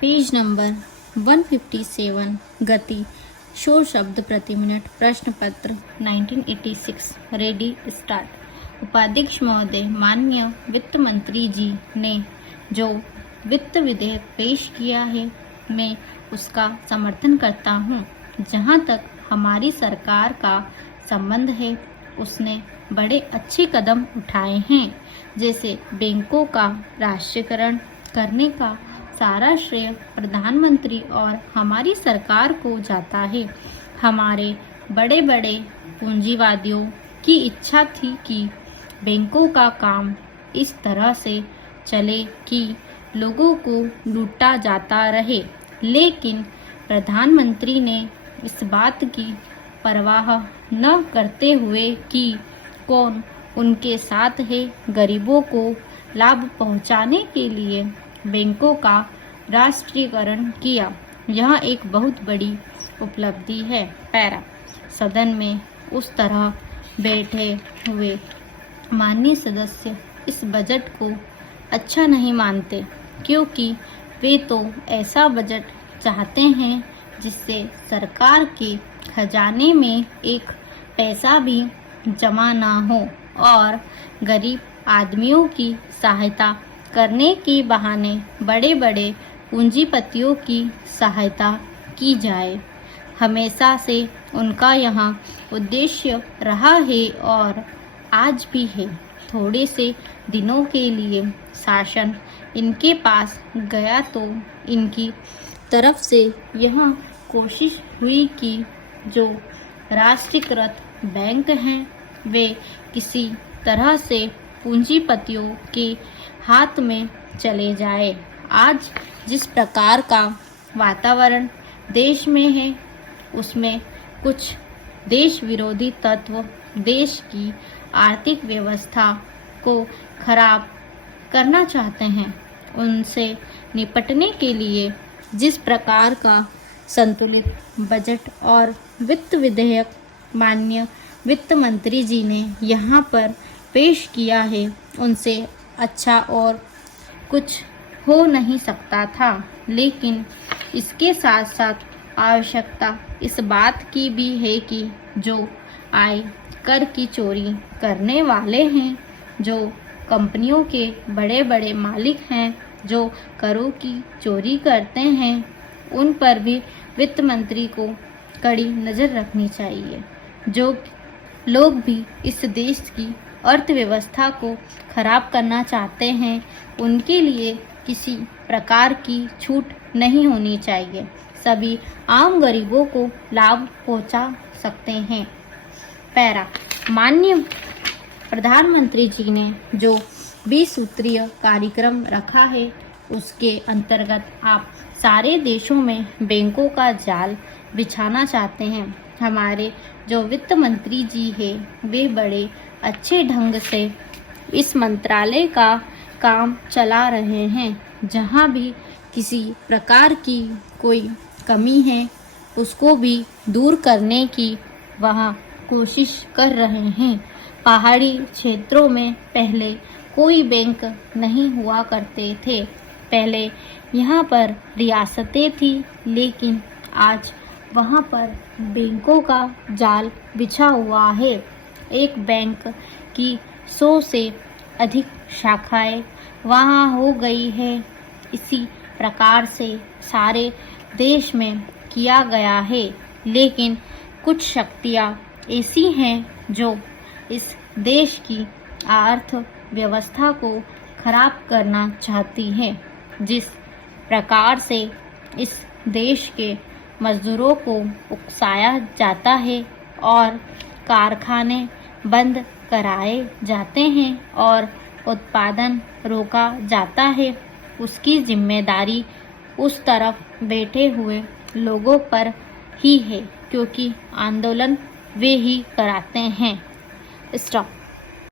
Page number 157 गति शोर शब्द प्रति मिनट प्रश्न पत्र 1986 रेडी स्टार्ट। उपाध्यक्ष महोदय, माननीय वित्त मंत्री जी ने जो वित्त विधेयक पेश किया है मैं उसका समर्थन करता हूँ। जहाँ तक हमारी सरकार का संबंध है उसने बड़े अच्छे कदम उठाए हैं। जैसे बैंकों का राष्ट्रीयकरण करने का सारा श्रेय प्रधानमंत्री और हमारी सरकार को जाता है। हमारे बड़े बड़े पूंजीवादियों की इच्छा थी कि बैंकों का काम इस तरह से चले कि लोगों को लूटा जाता रहे, लेकिन प्रधानमंत्री ने इस बात की परवाह न करते हुए कि कौन उनके साथ है, गरीबों को लाभ पहुंचाने के लिए बैंकों का राष्ट्रीयकरण किया। यह एक बहुत बड़ी उपलब्धि है। पैरा सदन में उस तरह बैठे हुए माननीय सदस्य इस बजट को अच्छा नहीं मानते, क्योंकि वे तो ऐसा बजट चाहते हैं जिससे सरकार के खजाने में एक पैसा भी जमा ना हो और गरीब आदमियों की सहायता करने के बहाने बड़े बड़े पूंजीपतियों की सहायता की जाए। हमेशा से उनका यहाँ उद्देश्य रहा है और आज भी है। थोड़े से दिनों के लिए शासन इनके पास गया तो इनकी तरफ से यह कोशिश हुई कि जो राष्ट्रीयकृत बैंक हैं वे किसी तरह से पूंजीपतियों के हाथ में चले जाए। आज जिस प्रकार का वातावरण देश में है उसमें कुछ देश विरोधी तत्व देश की आर्थिक व्यवस्था को खराब करना चाहते हैं। उनसे निपटने के लिए जिस प्रकार का संतुलित बजट और वित्त विधेयक माननीय वित्त मंत्री जी ने यहाँ पर पेश किया है उनसे अच्छा और कुछ हो नहीं सकता था। लेकिन इसके साथ साथ आवश्यकता इस बात की भी है कि जो आय कर की चोरी करने वाले हैं, जो कंपनियों के बड़े बड़े मालिक हैं, जो करों की चोरी करते हैं, उन पर भी वित्त मंत्री को कड़ी नज़र रखनी चाहिए। जो लोग भी इस देश की अर्थव्यवस्था को खराब करना चाहते हैं उनके लिए किसी प्रकार की छूट नहीं होनी चाहिए। सभी आम गरीबों को लाभ पहुंचा सकते हैं। पैरा माननीय प्रधानमंत्री जी ने जो 20 सूत्रीय कार्यक्रम रखा है उसके अंतर्गत आप सारे देशों में बैंकों का जाल बिछाना चाहते हैं। हमारे जो वित्त मंत्री जी हैं वे बड़े अच्छे ढंग से इस मंत्रालय का काम चला रहे हैं। जहाँ भी किसी प्रकार की कोई कमी है उसको भी दूर करने की वह कोशिश कर रहे हैं। पहाड़ी क्षेत्रों में पहले कोई बैंक नहीं हुआ करते थे। पहले यहाँ पर रियासतें थी, लेकिन आज वहाँ पर बैंकों का जाल बिछा हुआ है। एक बैंक की 100 से अधिक शाखाएं वहाँ हो गई है। इसी प्रकार से सारे देश में किया गया है, लेकिन कुछ शक्तियाँ ऐसी हैं जो इस देश की अर्थव्यवस्था को खराब करना चाहती हैं। जिस प्रकार से इस देश के मजदूरों को उकसाया जाता है और कारखाने बंद कराए जाते हैं और उत्पादन रोका जाता है, उसकी जिम्मेदारी उस तरफ बैठे हुए लोगों पर ही है, क्योंकि आंदोलन वे ही कराते हैं। स्टॉप।